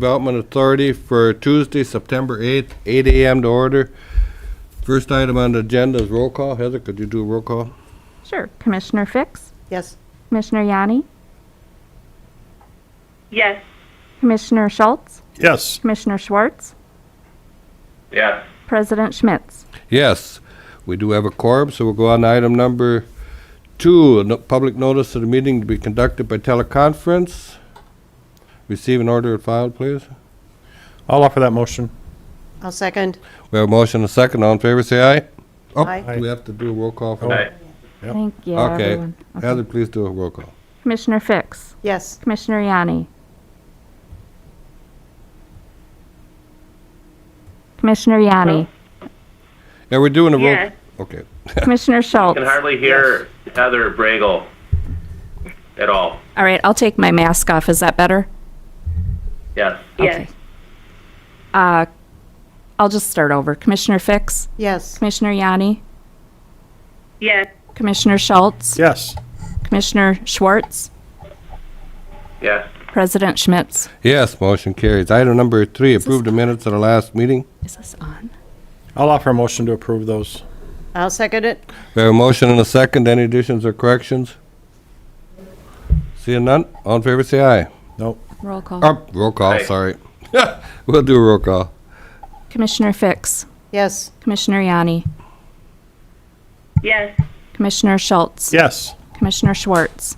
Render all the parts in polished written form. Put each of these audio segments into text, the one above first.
Development Authority for Tuesday, September 8th, 8 a.m. to order. First item on the agenda is roll call. Heather, could you do a roll call? Sure. Commissioner Fix? Yes. Commissioner Yanni? Yes. Commissioner Schultz? Yes. Commissioner Schwartz? Yes. President Schmitz? Yes, we do have a quorum, so we'll go on to item number 2, public notice of the meeting to be conducted by teleconference. Receive and order it filed, please. I'll offer that motion. I'll second. We have a motion and a second. All in favor, say aye. Oh, Aye. do we have to do a roll call for that? Aye. Yep. Thank you, Okay. everyone. Heather, please do a roll call. Commissioner Fix? Yes. Commissioner Yanni? Commissioner Yanni? Yeah, we're doing a roll. Yes. Okay. Commissioner Schultz? I can hardly hear Heather Bragle at all. All right, I'll take my mask off. Is that better? Yes. Okay. I'll just start over. Commissioner Fix? Yes. Commissioner Yanni? Yes. Commissioner Schultz? Yes. Commissioner Schwartz? Yes. President Schmitz? Yes, motion carries. Item number 3, approve the minutes of the last meeting. Is this on? I'll offer a motion to approve those. I'll second it. We have a motion and a second. Any additions or corrections? Seeing none, all in favor, say aye. Nope. Roll call. Roll call, Aye. sorry. We'll do a roll call. Commissioner Fix? Yes. Commissioner Yanni? Yes. Commissioner Schultz? Yes. Commissioner Schwartz?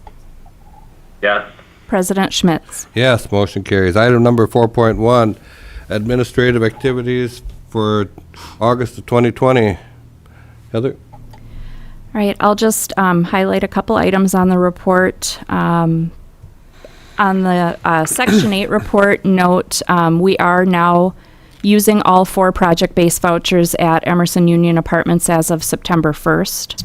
Yes. President Schmitz? Yes, motion carries. Item number 4.1, administrative activities for August of 2020. Heather? All right, I'll just highlight a couple items on the report. On the Section 8 report, note we are now using all 4 project-based vouchers at Emerson Union Apartments as of September 1st.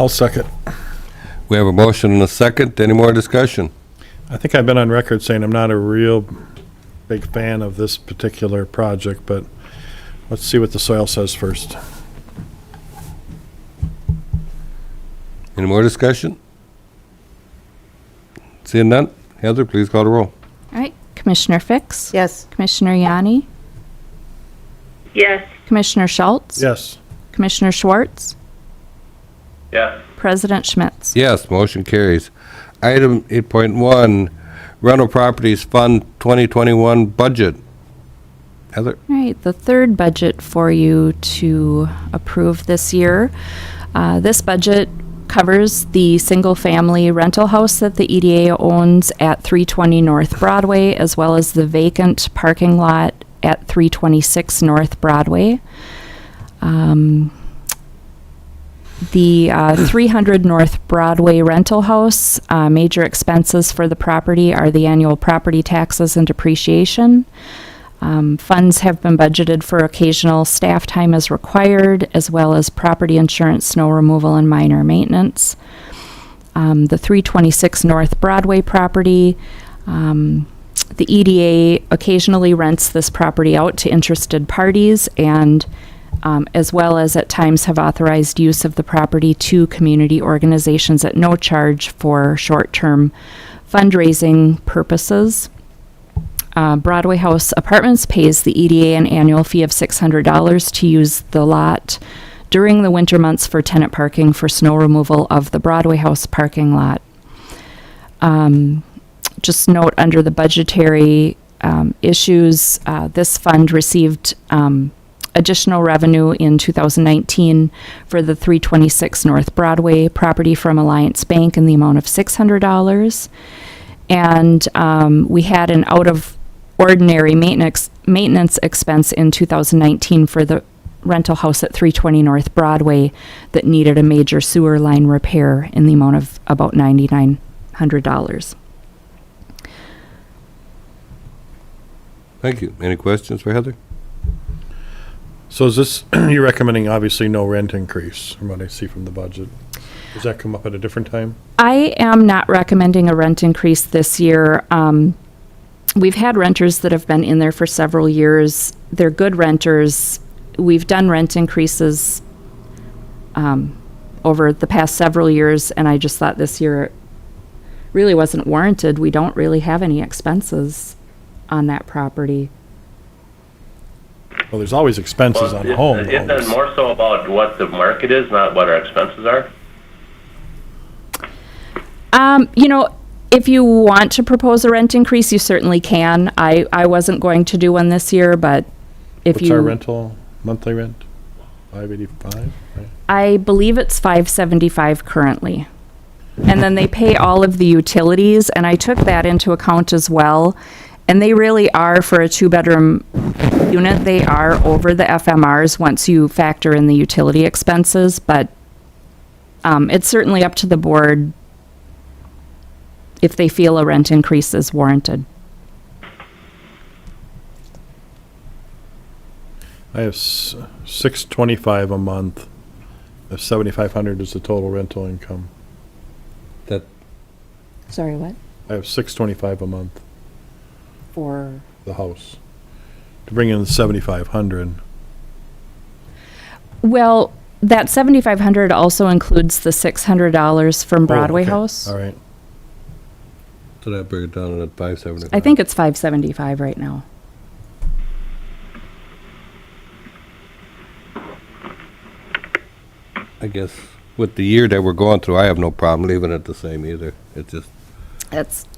I'll second. We have a motion and a second. Any more discussion? I think I've been on record saying I'm not a real big fan of this particular project, but let's see what the soil says first. Any more discussion? Seeing none? Heather, please call the roll. All right, Commissioner Fix? Yes. Commissioner Yanni? Yes. Commissioner Schultz? Yes. Commissioner Schwartz? Yes. President Schmitz? Yes, motion carries. Item 8.1, Rental Properties Fund 2021 Budget. Heather? All right, the third budget for you to approve this year. This budget covers the single-family rental house that the EDA owns at 320 North Broadway, as well as the vacant parking lot at 326 North Broadway. The 300 North Broadway rental house, major expenses for the property are the annual property taxes and depreciation. Funds have been budgeted for occasional staff time as required, as well as property insurance, snow removal, and minor maintenance. The 326 North Broadway property, the EDA occasionally rents this property out to interested parties and as well as at times have authorized use of the property to community organizations at no charge for short-term fundraising purposes. Broadway House Apartments pays the EDA an annual fee of $600 to use the lot during the winter months for tenant parking for snow removal of the Broadway House parking lot. Just note under the budgetary issues, this fund received additional revenue in 2019 for the 326 North Broadway property from Alliance Bank in the amount of $600. And we had an out-of-ordinary maintenance expense in 2019 for the rental house at 320 North Broadway that needed a major sewer line repair in the amount of about $9,900. Thank you. Any questions for Heather? So is this, you're recommending obviously no rent increase from what I see from the budget? Does that come up at a different time? I am not recommending a rent increase this year. We've had renters that have been in there for several years. They're good renters. We've done rent increases over the past several years, and I just thought this year it really wasn't warranted. We don't really have any expenses on that property. Well, there's always expenses on home Isn't it loans. more so about what the market is, not what our expenses are? If you want to propose a rent increase, you certainly can. I wasn't going to do one this year, but if What's our rental, monthly rent? $585? Right? I believe it's $575 currently. And then they pay all of the utilities, and I took that into account as well. And they really are, for a two-bedroom unit, they are over the FMRs once you factor in the utility expenses, but it's certainly up to the board if they feel a rent increase is warranted. I have $625 a month. If $7,500 is the total rental income. That Sorry, what? I have $625 a month, For? the house. To bring in $7,500. Well, that $7,500 also includes the $600 from Broadway Oh, okay. House. All right. so that bring it down at 575. I think it's $575 right now. I guess with the year that we're going through, I have no problem leaving it the same either. It's just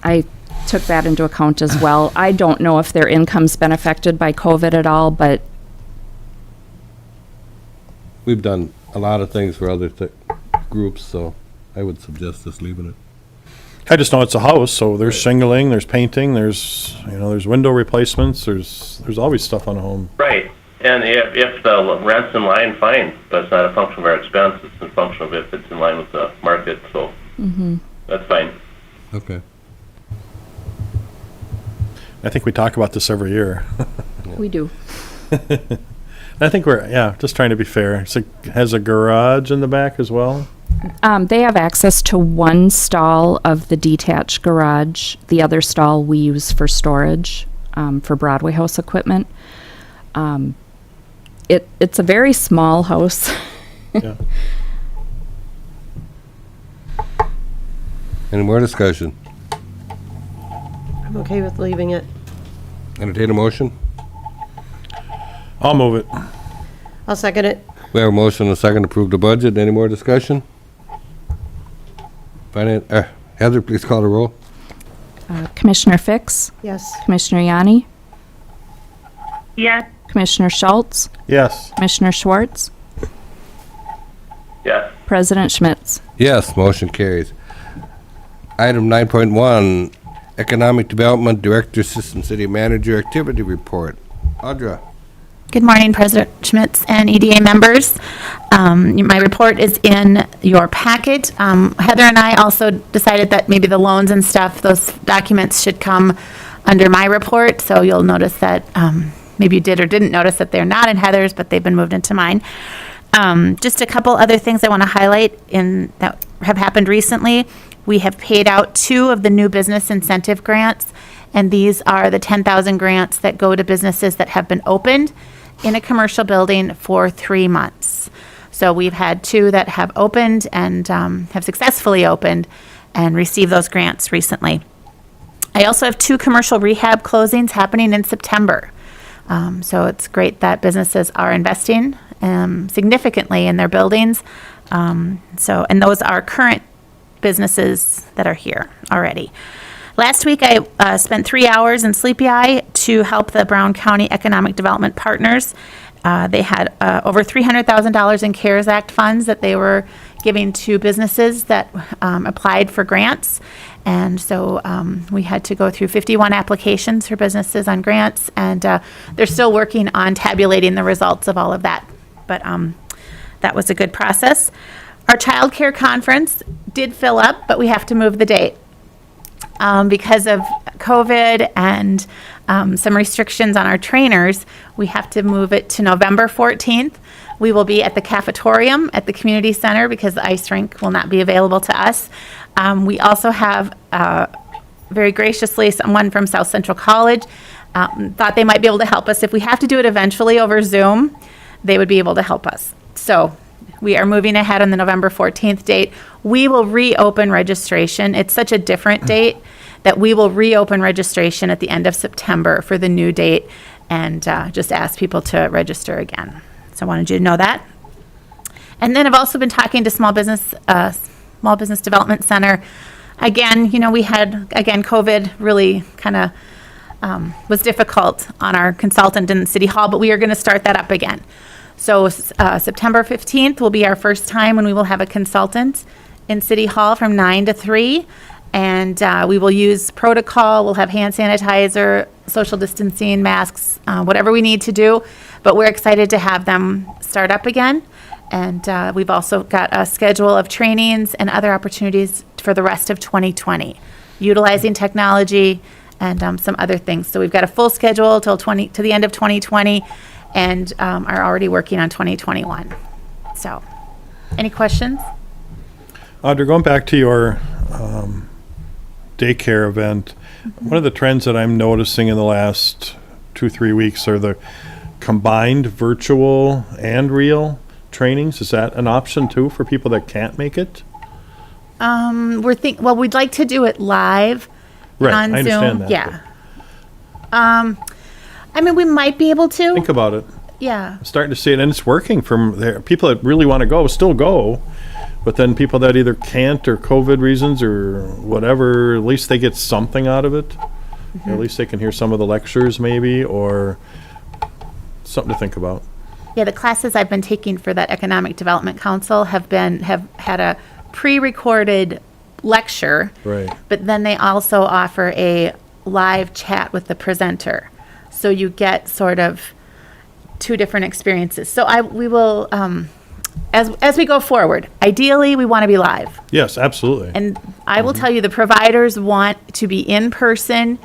I took that into account as well. I don't know if their income's been affected by COVID at all, but we've done a lot of things for other groups, so I would suggest just leaving it. I just know it's a house, so there's shingling, there's painting, there's window replacements, there's always stuff on a home. Right. And if the rent's in line, fine. But it's not a function of our expense. It's a function of if it's in line with the market. So that's fine. Okay. I think we talk about this every year. we do. I think we're just trying to be fair. It has a garage in the back as well. They have access to one stall of the detached garage. The other stall we use for storage, for Broadway House equipment. It's a very small house. Yeah. Any more discussion? I'm okay with leaving it. Entertain a motion? I'll move it. I'll second it. We have a motion and a second to approve the budget. Any more discussion? Heather, please call the roll. Commissioner Fix, Yes. Commissioner Yanni, Yes. Commissioner Schultz, Yes. Commissioner Schwartz, Yes. President Schmitz. Yes, motion carries. Item 9.1, Economic Development Director, Assistant City Manager Activity Report. Audra. Good morning, President Schmitz and EDA members. My report is in your packet. Heather and I also decided that maybe the loans and stuff, those documents should come under my report, so you'll notice that, maybe you did or didn't notice that they're not in Heather's, but they've been moved into mine. Just a couple other things I want to highlight that have happened recently. We have paid out 2 of the new business incentive grants, and these are the 10,000 grants that go to businesses that have been opened in a commercial building for 3 months. So we've had 2 that have opened and have successfully opened and received those grants recently. I also have 2 commercial rehab closings happening in September. So it's great that businesses are investing significantly in their buildings. And those are current businesses that are here already. Last week, I spent 3 hours in Sleepy Eye to help the Brown County Economic Development Partners. They had over $300,000 in CARES Act funds that they were giving to businesses that applied for grants. And so we had to go through 51 applications for businesses on grants, and they're still working on tabulating the results of all of that. But that was a good process. Our child care conference did fill up, but we have to move the date. Because of COVID and some restrictions on our trainers, we have to move it to November 14th. We will be at the cafetorium at the community center because the ice rink will not be available to us. We also have, very graciously, someone from South Central College thought they might be able to help us. If we have to do it eventually over Zoom, they would be able to help us. So we are moving ahead on the November 14th date. We will reopen registration. It's such a different date that we will reopen registration at the end of September for the new date and just ask people to register again. So I wanted you to know that. And then I've also been talking to Small Business Development Center. Again, we had, COVID really kind of was difficult on our consultant in City Hall, but we are going to start that up again. So September 15th will be our first time when we will have a consultant in City Hall from 9 to 3. And we will use protocol. We'll have hand sanitizer, social distancing, masks, whatever we need to do. But we're excited to have them start up again. And we've also got a schedule of trainings and other opportunities for the rest of 2020, utilizing technology and some other things. So we've got a full schedule till the end of 2020 and are already working on 2021. So, any questions? Audra, going back to your daycare event, one of the trends that I'm noticing in the last 2-3 weeks are the combined virtual and real trainings. Is that an option too for people that can't make it? We'd like to do it live Right, on I understand Zoom. that, Yeah. We might be able to. Think about it. Yeah. I'm starting to see it, and it's working from there. People that really want to go still go, but then people that either can't or COVID reasons or whatever, at least they get something out of it. Mm-hmm. At least they can hear some of the lectures maybe, or something to think about. Yeah, the classes I've been taking for that Economic Development Council have had a pre-recorded lecture. Right. But then they also offer a live chat with the presenter. So you get sort of 2 different experiences. So we will, as we go forward, ideally we want to be live. Yes, absolutely. And I will tell you, the providers want to be in person.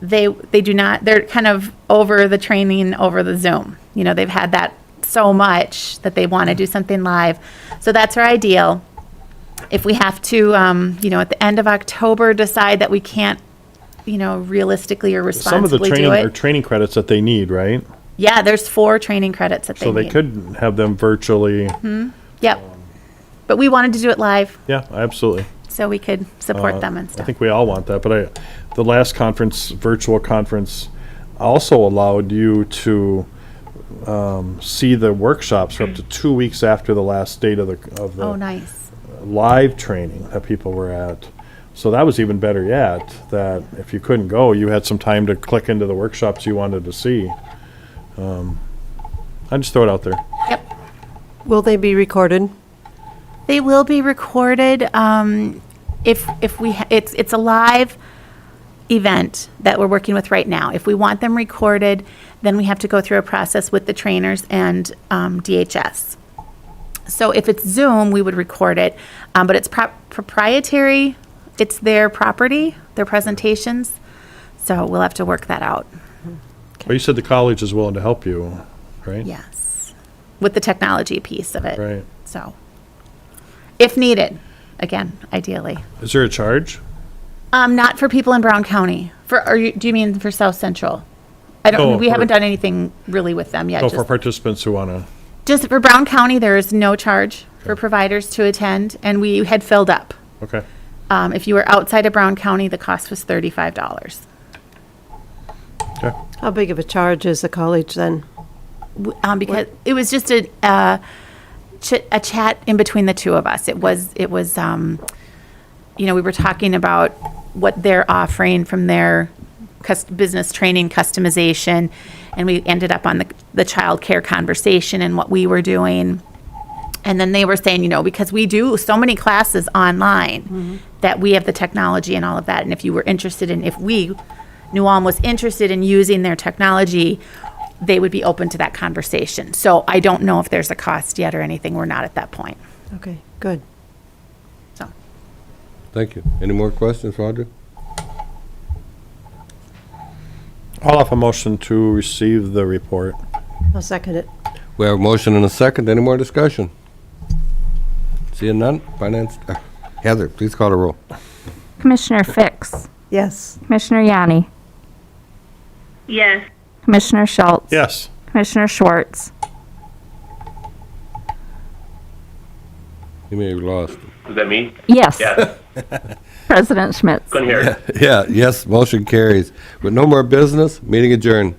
They do not, they're kind of over the training over the Zoom. They've had that so much that they want to do something live. So that's our ideal. If we have to, at the end of October, decide that we can't, realistically or Some of the responsibly do training are it. training credits that they need, right? Yeah, there's 4 training credits that they So they need. could have them virtually. Yep. But we wanted to do it live, Yeah, absolutely. so we could support them and I stuff. think we all want that, but the last conference, virtual conference, also allowed you to see the workshops for up to 2 weeks after the last date of the Oh, nice. live training that people were at. So that was even better yet, that if you couldn't go, you had some time to click into the workshops you wanted to see. I just throw it out there. Yep. Will they be recorded? They will be recorded. It's a live event that we're working with right now. If we want them recorded, then we have to go through a process with the trainers and DHS. So if it's Zoom, we would record it, but it's proprietary. It's their property, their presentations. So we'll have to work that out. But you said the college is willing to help you, right? Yes, with the technology piece of it. Right. So, if needed, again, ideally. Is there a charge? Not for people in Brown County. Do you mean for South Central? No, We for- haven't done anything really with them yet. No, for participants who want to. Just for Brown County, there is no charge for providers to attend, and we had filled up. Okay. If you were outside of Brown County, the cost was $35. Okay. How big of a charge is the college then? Because it was just a chat in between the two of us. It was we were talking about what they're offering from their business training customization, and we ended up on the child care conversation and what we were doing. And then they were saying, because we do so many classes online, that we have the technology and all of that. And if you were interested in, if we, New Ulm, was interested in using their technology, they would be open to that conversation. So I don't know if there's a cost yet or anything. We're not at that point. Okay, good. So Thank you. Any more questions, Roger? I'll have a motion to receive the report. I'll second it. We have a motion and a second. Any more discussion? Seeing none, Heather, please call the roll. Commissioner Fix, Yes. Commissioner Yanni, Yes. Commissioner Schultz. Yes. Commissioner Schwartz. You may have lost. Is that me? Yes. Yeah, President Schmitz. couldn't hear. Yeah, yes, motion carries. With no more business, meeting adjourned.